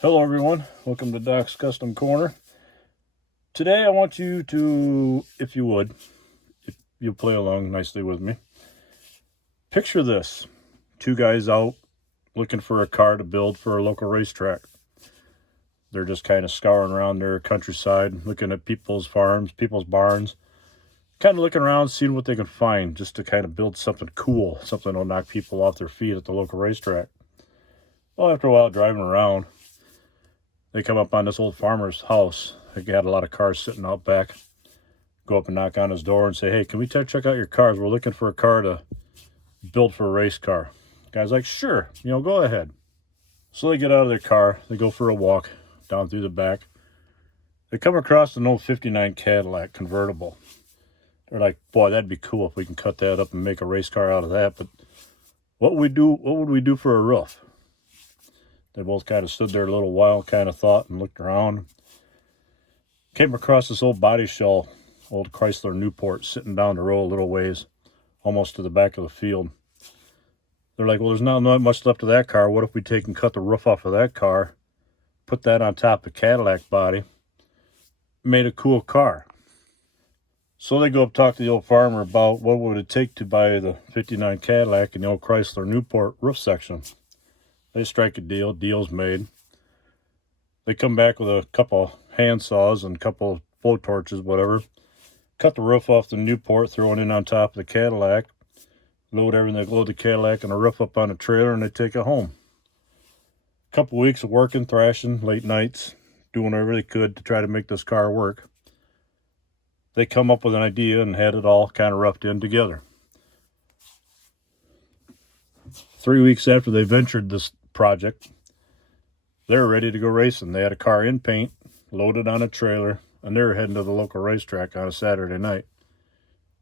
Hello everyone, welcome to Doc's Custom Corner. Today I want you to, if you'll play along nicely with me. Picture this, two guys out looking for a car to build for a local racetrack. They're just kind of scouring around their countryside, looking at people's farms, people's barns, kind of looking around, seeing what they can find just to kind of build something cool, something that'll knock people off their feet at the local racetrack. Well, after a while driving around, they come up on this old farmer's house. He had a lot of cars sitting out back. Go up and knock on his door and say, "Hey, can we check out your cars? We're looking for a car to build for a race car." The guy's like, "Sure, go ahead." So they get out of their car. They go for a walk down through the back. They come across an old 59 Cadillac convertible. They're like, "Boy, that'd be cool if we can cut that up and make a race car out of that. But what would we do for a roof?" They both kind of stood there a little while, kind of thought and looked around. Came across this old body shell, old Chrysler Newport, sitting down the road a little ways, almost to the back of the field. They're like, "Well, there's not much left of that car. What if we take and cut the roof off of that car, put that on top of Cadillac body, made a cool car?" So they go up talk to the old farmer about what would it take to buy the 59 Cadillac and the old Chrysler Newport roof section. They strike a deal. Deal's made. They come back with a couple hand saws and a couple blow torches, whatever. Cut the roof off the Newport, throw it in on top of the Cadillac. Load everything. They load the Cadillac and the roof up on a trailer, and they take it home. A couple weeks of working, thrashing, late nights, doing whatever they could to try to make this car work. They come up with an idea and had it all kind of roughed in together. 3 weeks after they ventured this project, they were ready to go racing. They had a car in paint, loaded on a trailer, and they were heading to the local racetrack on a Saturday night.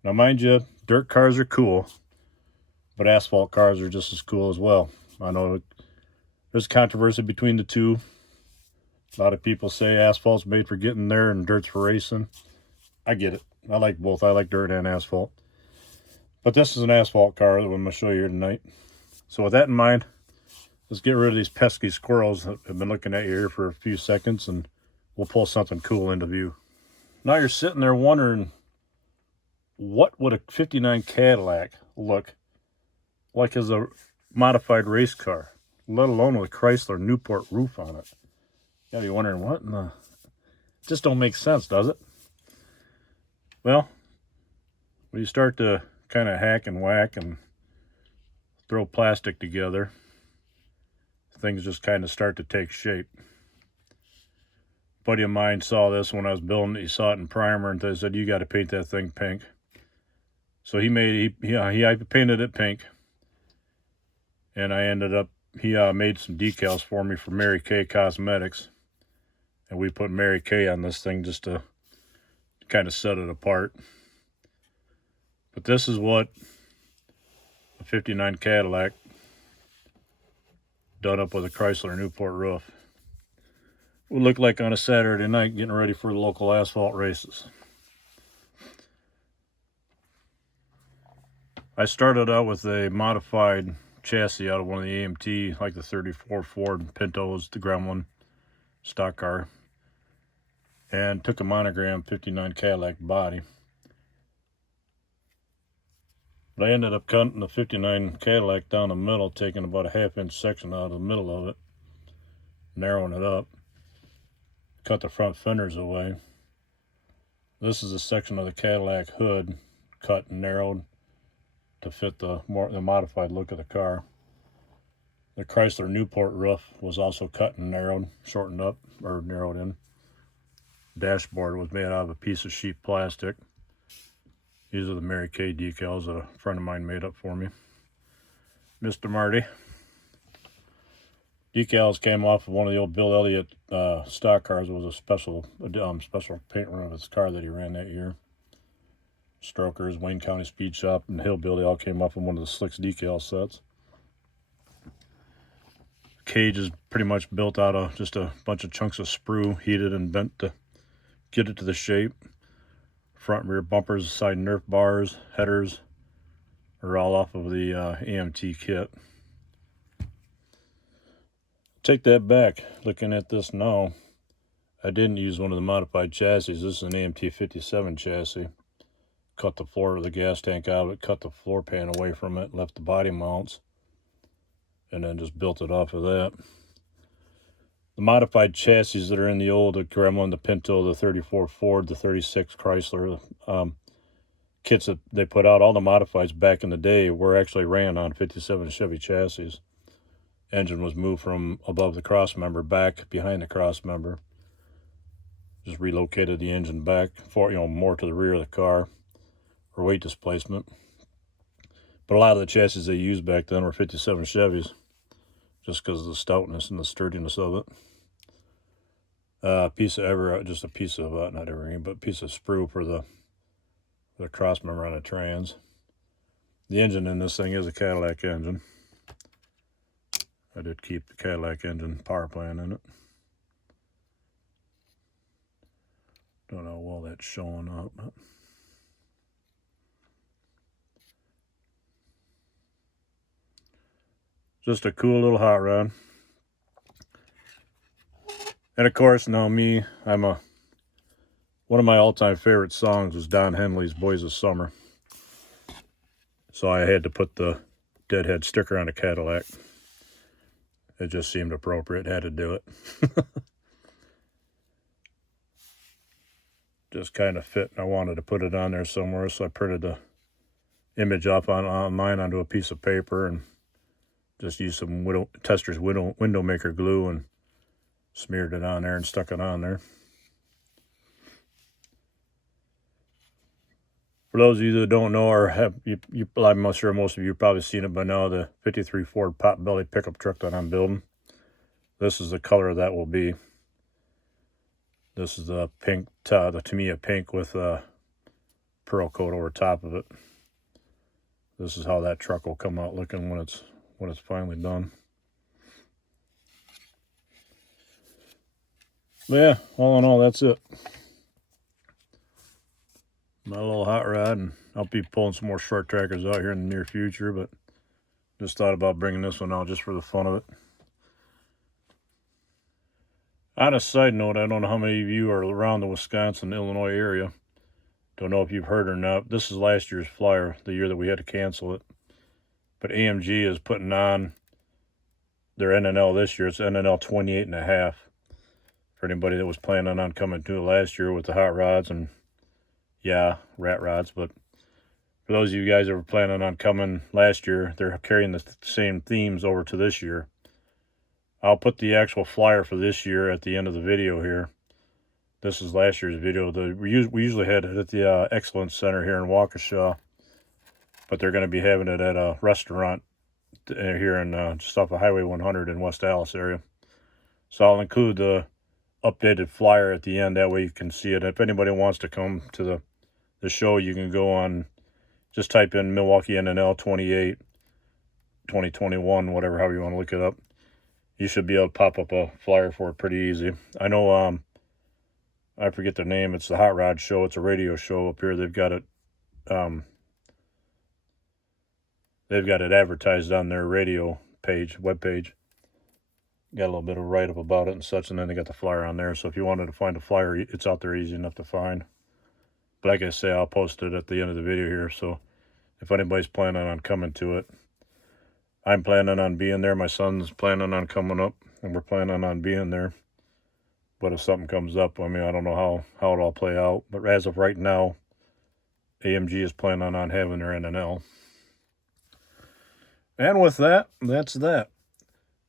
Now, mind you, dirt cars are cool, but asphalt cars are just as cool as well. I know there's controversy between the two. A lot of people say asphalt's made for getting there and dirt's for racing. I get it. I like both. I like dirt and asphalt. But this is an asphalt car that I'm going to show you here tonight. So with that in mind, let's get rid of these pesky squirrels that have been looking at you here for a few seconds, and we'll pull something cool into view. Now you're sitting there wondering, what would a 59 Cadillac look like as a modified race car, let alone with a Chrysler Newport roof on it? You gotta be wondering, what in the... Just don't make sense, does it? Well, when you start to kind of hack and whack and throw plastic together, things just kind of start to take shape. A buddy of mine saw this when I was building it. He saw it in primer and they said, "You got to paint that thing pink." So he painted it pink, and he made some decals for me for Mary Kay Cosmetics, and we put Mary Kay on this thing just to kind of set it apart. But this is what a 59 Cadillac done up with a Chrysler Newport roof would look like on a Saturday night getting ready for the local asphalt races. I started out with a modified chassis out of one of the AMT, like the 34 Ford Pintos, the Gremlin stock car, and took a monogram 59 Cadillac body. But I ended up cutting the 59 Cadillac down the middle, taking about a half-inch section out of the middle of it, narrowing it up, cut the front fenders away. This is a section of the Cadillac hood, cut and narrowed to fit the modified look of the car. The Chrysler Newport roof was also cut and narrowed, shortened up, or narrowed in. Dashboard was made out of a piece of sheet plastic. These are the Mary Kay decals that a friend of mine made up for me, Mr. Marty. Decals came off of one of the old Bill Elliott stock cars. It was a special paint run of his car that he ran that year. Strokers, Wayne County Speed Shop, and Hillbilly all came off of one of the Slicks decal sets. Cage is pretty much built out of just a bunch of chunks of sprue, heated and bent to get it to the shape. Front and rear bumpers, side Nerf bars, headers are all off of the AMT kit. Take that back. Looking at this now, I didn't use one of the modified chassis. This is an AMT 57 chassis. Cut the floor of the gas tank out of it, cut the floor pan away from it, left the body mounts, and then just built it off of that. The modified chassis that are in the old, the Gremlin, the Pinto, the 34 Ford, the 36 Chrysler, kits that they put out, all the modifieds back in the day were actually ran on 57 Chevy chassis. Engine was moved from above the cross member back behind the cross member. Just relocated the engine back for, more to the rear of the car for weight displacement. But a lot of the chassis they used back then were 57 Chevys, just because of the stoutness and the sturdiness of it. Not everything, but a piece of sprue for the cross member on the trans. The engine in this thing is a Cadillac engine. I did keep the Cadillac engine power plant in it. Don't know how well that's showing up, but just a cool little hot rod. And of course, now me, one of my all-time favorite songs was Don Henley's Boys of Summer. So I had to put the Deadhead sticker on a Cadillac. It just seemed appropriate, had to do it. Just kind of fit, and I wanted to put it on there somewhere, so I printed the image off online onto a piece of paper and just used some Tester's window maker glue and smeared it on there and stuck it on there. For those of you that don't know, or I'm sure most of you have probably seen it by now, the 53 Ford potbelly pickup truck that I'm building. This is the color that will be. This is the pink, the Tamiya pink with a pearl coat over top of it. This is how that truck will come out looking when it's finally done. But yeah, all in all, that's it. My little hot rod, and I'll be pulling some more short trackers out here in the near future, but just thought about bringing this one out just for the fun of it. On a side note, I don't know how many of you are around the Wisconsin, Illinois area. Don't know if you've heard or not. This is last year's flyer, the year that we had to cancel it. But AMG is putting on their NNL this year. It's NNL 28.5. For anybody that was planning on coming to it last year with the hot rods and, yeah, rat rods. But for those of you guys that were planning on coming last year, they're carrying the same themes over to this year. I'll put the actual flyer for this year at the end of the video here. This is last year's video. We usually had it at the Excellence Center here in Waukesha, but they're going to be having it at a restaurant here in just off of Highway 100 in West Allis area. So I'll include the updated flyer at the end. That way you can see it. If anybody wants to come to the show, you can go on, just type in Milwaukee NNL 28, 2021, whatever, however you want to look it up. You should be able to pop up a flyer for it pretty easy. I know, I forget the name. It's the Hot Rod Show. It's a radio show up here. They've got it advertised on their radio page, webpage. Got a little bit of write-up about it and such, and then they got the flyer on there. So if you wanted to find a flyer, it's out there easy enough to find. But like I say, I'll post it at the end of the video here. So if anybody's planning on coming to it, I'm planning on being there. My son's planning on coming up, and we're planning on being there. But if something comes up, I mean, I don't know how it all play out. But as of right now, AMG is planning on having their NNL. And with that, that's that.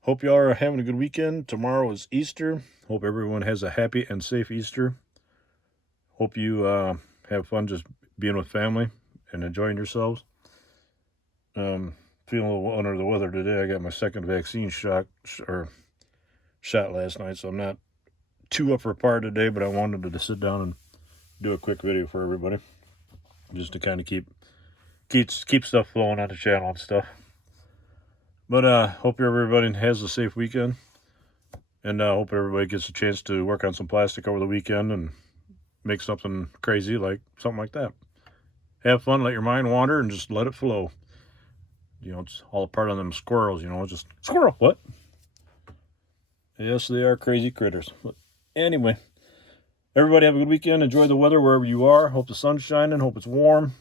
Hope y'all are having a good weekend. Tomorrow is Easter. Hope everyone has a happy and safe Easter. Hope you have fun just being with family and enjoying yourselves. Feeling a little under the weather today. I got my second vaccine shot last night, so I'm not too up for a part today, but I wanted to sit down and do a quick video for everybody, just to kind of keep stuff flowing on the channel and stuff. But hope everybody has a safe weekend, and hope everybody gets a chance to work on some plastic over the weekend and make something crazy, like something like that. Have fun, let your mind wander, and just let it flow. You know, it's all a part of them squirrels, you know, just squirrel, what? Yes, they are crazy critters. But anyway, everybody have a good weekend. Enjoy the weather wherever you are. Hope the sun's shining. Hope it's warm.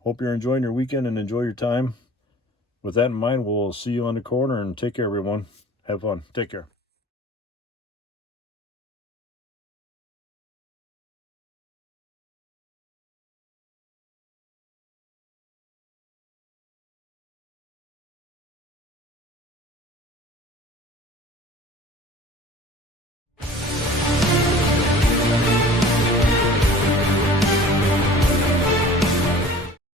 Hope you're enjoying your weekend and enjoy your time. With that in mind, we'll see you on the corner, and take care, everyone. Have fun. Take care.